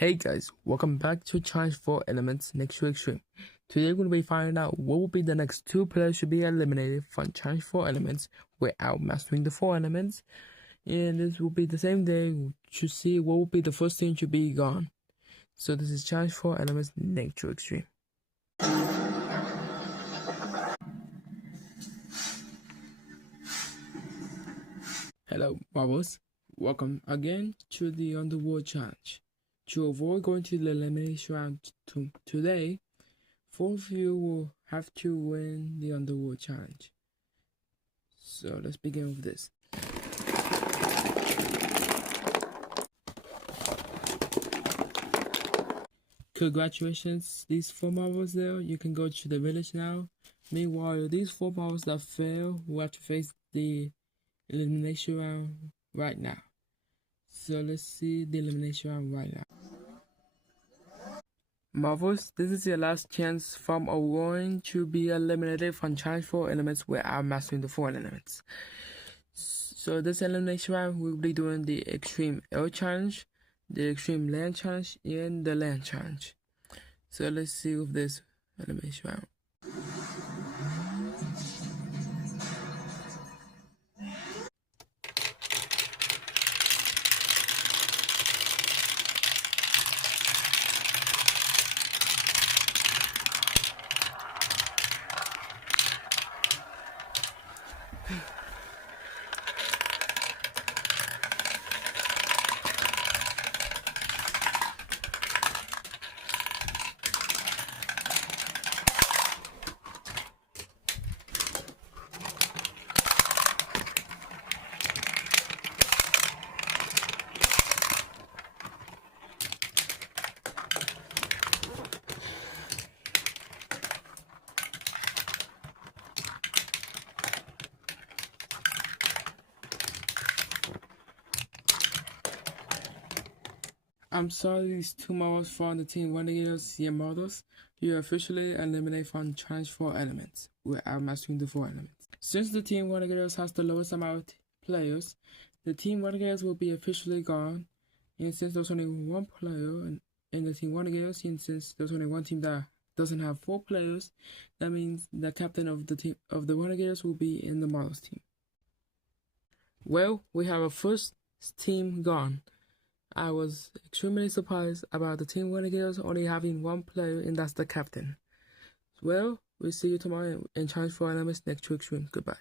Hey guys, welcome back to Challenge 4 Elements Next to Extreme. Today we're going to be finding out what will be the next 2 players to be eliminated from Challenge 4 Elements without mastering the 4 elements. And this will be the same day to see what will be the first team to be gone. So this is Challenge 4 Elements Next to Extreme. Hello Marbles, welcome again to the Underworld Challenge. To avoid going to the elimination round today, 4 of you will have to win the Underworld Challenge. So let's begin with this. Congratulations, these 4 marbles there. You can go to the village now. Meanwhile, these 4 marbles that fail will have to face the elimination round right now. So let's see the elimination round right now. Marvels, this is your last chance from going to be eliminated from Challenge 4 Elements without mastering the 4 elements. So this elimination round, we'll be doing the Extreme Air Challenge, the Extreme Land Challenge, and the Land Challenge. So let's see with this elimination round. I'm sorry, these 2 marbles from the Team Renegades and models. You are officially eliminated from Challenge 4 Elements without mastering the 4 elements. Since the Team Renegades has the lowest amount of players, the Team Renegades will be officially gone. And since there's only 1 player in the Team Renegades, and since there's only 1 team that doesn't have 4 players, that means the captain of the team of the Renegades will be in the models team. Well, we have a first team gone. I was extremely surprised about the Team Renegades only having 1 player, and that's the captain. Well, we'll see you tomorrow in Challenge 4 Elements Next to Extreme. Goodbye.